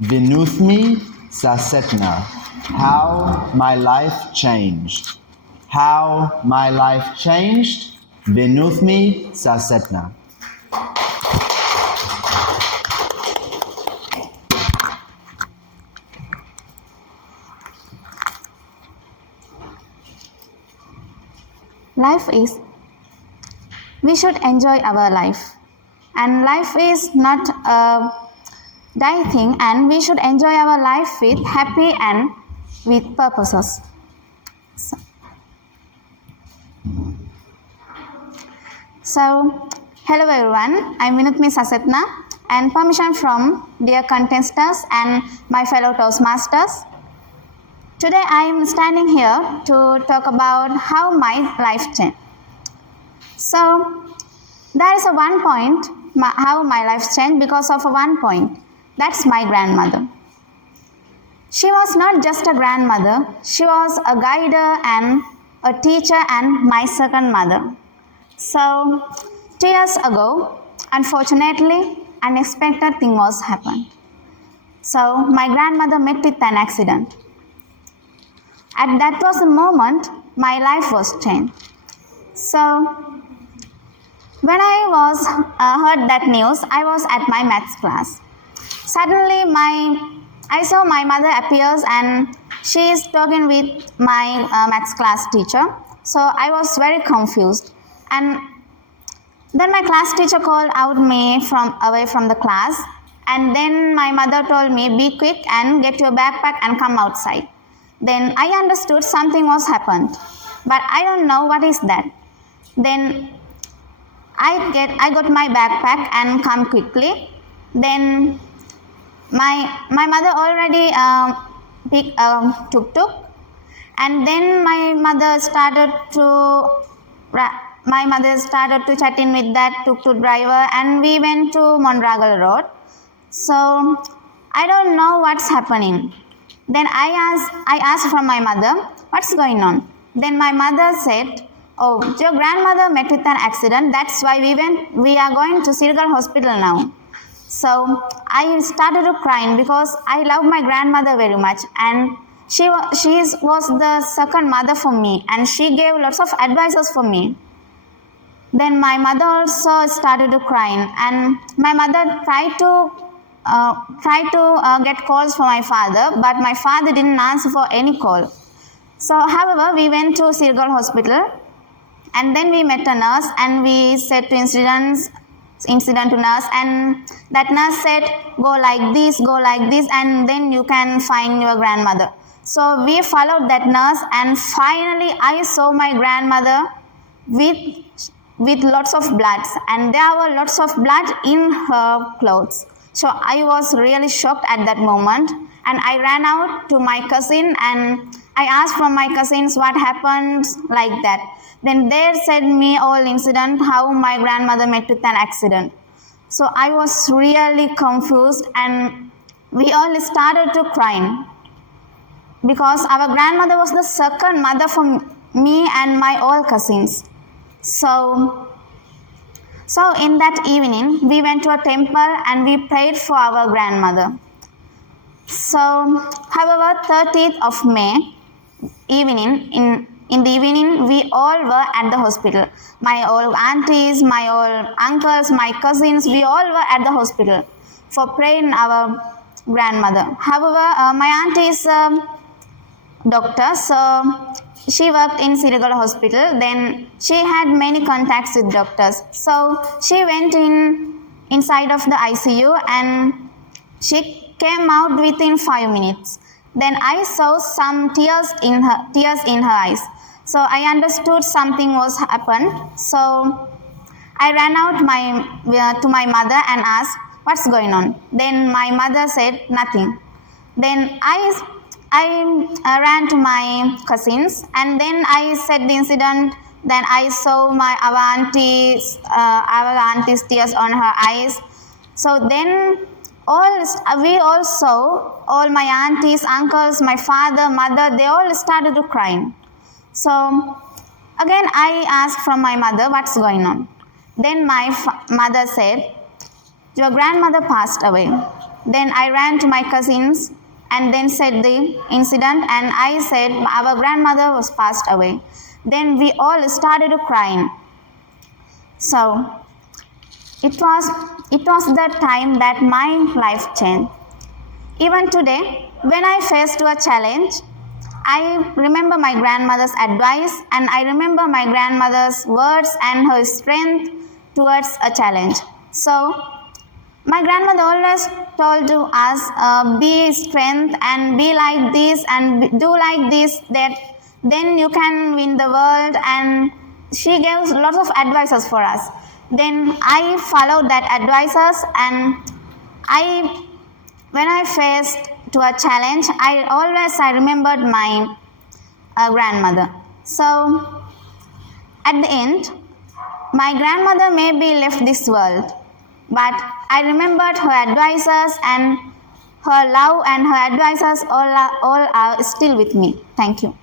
Vinuthmi Sasetna. How my life changed. How my life changed. Vinuthmi Sasetna. Life is, we should enjoy our life, and life is not a die thing, and we should enjoy our life with happy and with purposes. So hello everyone, I'm Vinuthmi Sasetna, and permission from dear contestants and my fellow Toastmasters. Today I am standing here to talk about how my life changed. So there is a one point how my life changed because of a one point. That's my grandmother. She was not just a grandmother, she was a guider and a teacher and my second mother. So 2 years ago, unfortunately, unexpected thing was happened. So my grandmother met with an accident. At that was the moment my life was changed. So when I was heard that news, I was at my maths class. Suddenly I saw my mother appears and she is talking with my maths class teacher. So I was very confused. And then my class teacher called out me away from the class. And then my mother told me, be quick and get your backpack and come outside. Then I understood something was happened, but I don't know what is that. Then I got my backpack and come quickly. Then my mother already picked a tuk-tuk, and then my mother started to chat in with that tuk-tuk driver, and we went to Mondragal Road. So I don't know what's happening. Then I asked from my mother, what's going on? Then my mother said, oh, your grandmother met with an accident. That's why we are going to Sirgal Hospital now. So I started to crying because I love my grandmother very much, and she was the second mother for me, and she gave lots of advices for me. Then my mother also started to crying, and my mother tried to get calls for my father, but my father didn't answer for any call. So however, we went to Sirgal Hospital, and then we met a nurse, and we said to incident to nurse, and that nurse said, go like this, and then you can find your grandmother. So we followed that nurse, and finally I saw my grandmother with lots of blood, and there were lots of blood in her clothes. So I was really shocked at that moment, and I ran out to my cousin and I asked from my cousins what happened like that. Then they said me all incident how my grandmother met with an accident. So I was really confused, and we all started to cry because our grandmother was the second mother for me and my all cousins. So in that evening, we went to a temple and we prayed for our grandmother. So, however, 30th of May evening, in the evening, we all were at the hospital. My all aunties, my all uncles, my cousins, we all were at the hospital for praying our grandmother. However, my auntie is a doctor, so she worked in Sirgal Hospital. Then she had many contacts with doctors. So she went inside of the ICU and she came out within 5 minutes. Then I saw some tears in her eyes. So I understood something was happened. So I ran out to my mother and asked, what's going on? Then my mother said nothing. Then I ran to my cousins, and then I said the incident. Then I saw our auntie's tears on her eyes. So then we all saw, all my aunties, uncles, my father, mother, they all started to cry. So again I asked from my mother, what's going on? Then my mother said, your grandmother passed away. Then I ran to my cousins and then said the incident, and I said our grandmother was passed away. Then we all started crying. So it was that time that my life changed. Even today, when I face to a challenge, I remember my grandmother's advice, and I remember my grandmother's words and her strength towards a challenge. So my grandmother always told to us, be strength and be like this and do like this, that then you can win the world, and she gave lots of advices for us. Then I followed that advices, and when I faced to a challenge, I remembered my grandmother. So at the end, my grandmother maybe left this world, but I remembered her advices, and her love and her advices all are still with me. Thank you.